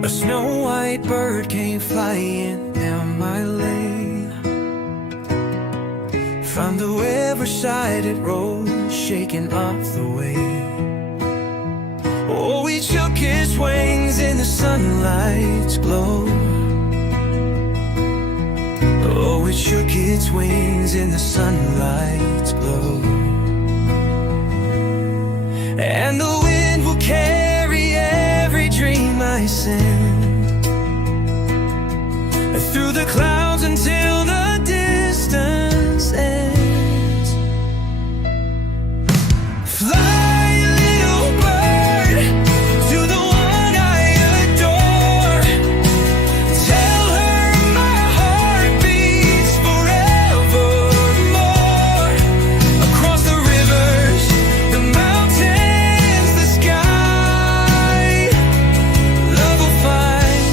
A snow white bird came flying down my lane. From the riverside it rose, shaking up the wave. Oh, he shook his wings in the sunlight's glow. Oh, it shook its wings in the sunlight's glow. And the wind will carry every dream I send through the clouds until the distance ends. Fly, little bird, to the one I adore. Tell her my heart beats forevermore. Across the rivers, the mountains, the sky, love will find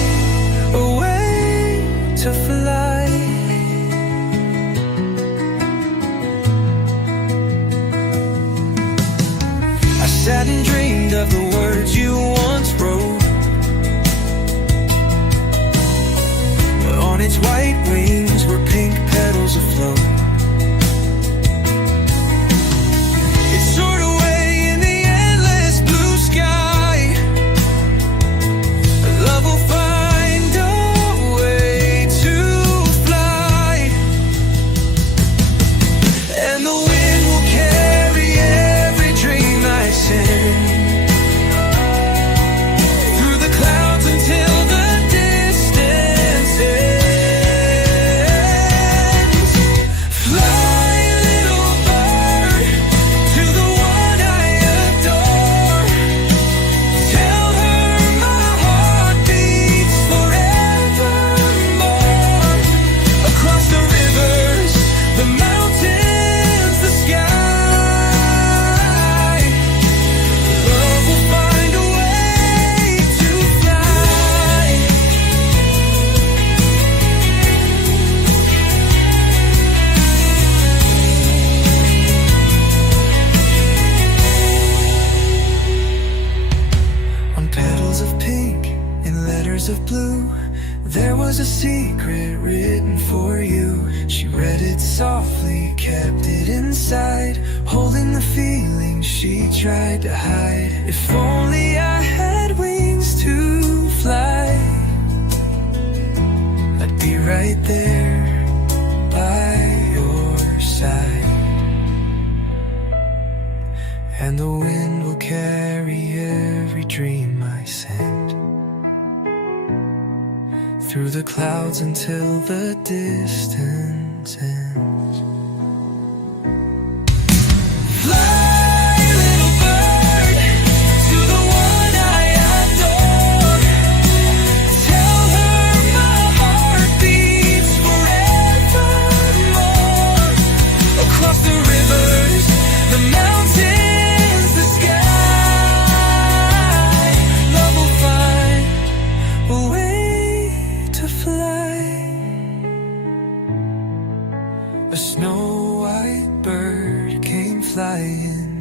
a way to fly. I sat and dreamed of the words you once wrote. On its white wings were pink petals afloat. It soared away in the endless blue sky. Love will find a way to fly. And the wind will carry every dream I send through the clouds until the distance ends. Fly, little bird, to the one I adore. Tell her my heart beats forevermore. Across the rivers, the mountains, the sky, love will find a way to fly. On petals of pink and letters of blue, there was a secret written for you. She read it softly, kept it inside, holding the feeling she tried to hide. If only I had wings to fly, I'd be right there by your side. And the wind will carry every dream I send through the clouds until the distance ends. Fly, little bird, to the one I adore. Tell her my heart beats forevermore. Across the rivers, the mountains, the sky, love will find a way to fly. A snow white bird came flying